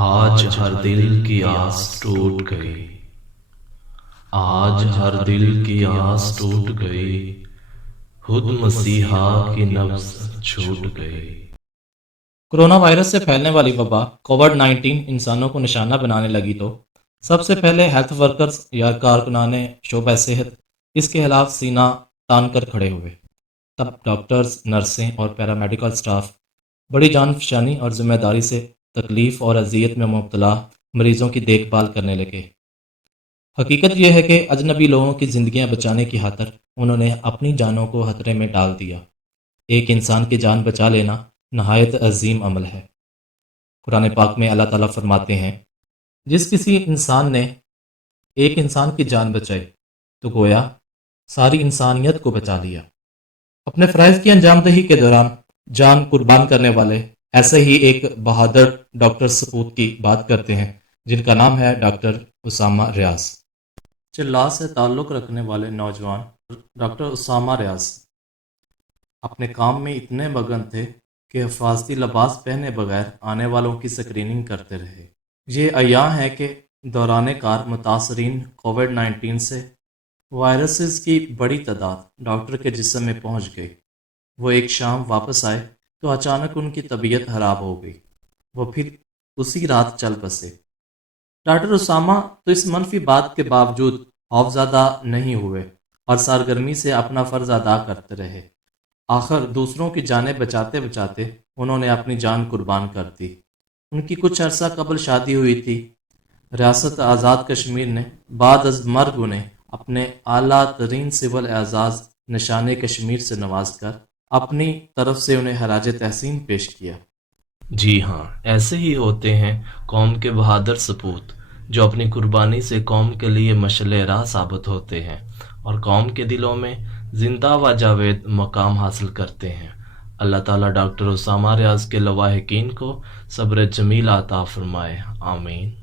آج ہر دل کی آس ٹوٹ گئی، آج ہر دل کی آس ٹوٹ گئی، خود مسیحا کی نبض چھوٹ گئی۔ کورونا وائرس سے پھیلنے والی وبا کووڈ-19 انسانوں کو نشانہ بنانے لگی تو سب سے پہلے ہیلتھ ورکرز یا کارکنان شعبہ صحت اس کے خلاف سینہ تان کر کھڑے ہوئے۔ تب ڈاکٹرز، نرسیں اور پیرامیڈیکل سٹاف بڑی جان فشانی اور ذمہ داری سے تکلیف اور اذیت میں مبتلا مریضوں کی دیکھ بھال کرنے لگے۔ حقیقت یہ ہے کہ اجنبی لوگوں کی زندگیاں بچانے کی خاطر انہوں نے اپنی جانوں کو خطرے میں ڈال دیا۔ ایک انسان کی جان بچا لینا نہایت عظیم عمل ہے۔ قرآن پاک میں اللہ تعالیٰ فرماتے ہیں، جس کسی انسان نے ایک انسان کی جان بچائی تو گویا ساری انسانیت کو بچا لیا۔ اپنے فرائض کی انجام دہی کے دوران جان قربان کرنے والے ایسے ہی ایک بہادر ڈاکٹر سپوت کی بات کرتے ہیں جن کا نام ہے ڈاکٹر اسامہ ریاض۔ چلا سے تعلق رکھنے والے نوجوان ڈاکٹر اسامہ ریاض اپنے کام میں اتنے مگن تھے کہ حفاظتی لباس پہنے بغیر آنے والوں کی سکریننگ کرتے رہے۔ یہ عیاں ہے کہ دوران کار متاثرین کووڈ-19 سے وائرسز کی بڑی تعداد ڈاکٹر کے جسم میں پہنچ گئی۔ وہ ایک شام واپس آئے تو اچانک ان کی طبیعت خراب ہو گئی۔ وہ پھر اسی رات چل بسے۔ ڈاکٹر اسامہ تو اس منفی بات کے باوجود خوفزدہ نہیں ہوئے اور سرگرمی سے اپنا فرض ادا کرتے رہے۔ آخر دوسروں کی جانیں بچاتے بچاتے انہوں نے اپنی جان قربان کر دی۔ ان کی کچھ عرصہ قبل شادی ہوئی تھی۔ ریاست آزاد کشمیر نے بعد از مرگ انہیں اپنے اعلیٰ ترین سول اعزاز نشان کشمیر سے نواز کر اپنی طرف سے انہیں خراج تحسین پیش کیا۔ جی ہاں، ایسے ہی ہوتے ہیں قوم کے بہادر سپوت جو اپنی قربانی سے قوم کے لیے مشعل راہ ثابت ہوتے ہیں اور قوم کے دلوں میں زندہ و جاوید مقام حاصل کرتے ہیں۔ اللہ تعالیٰ ڈاکٹر اسامہ ریاض کے لواحقین کو صبر جمیل عطا فرمائے، آمین۔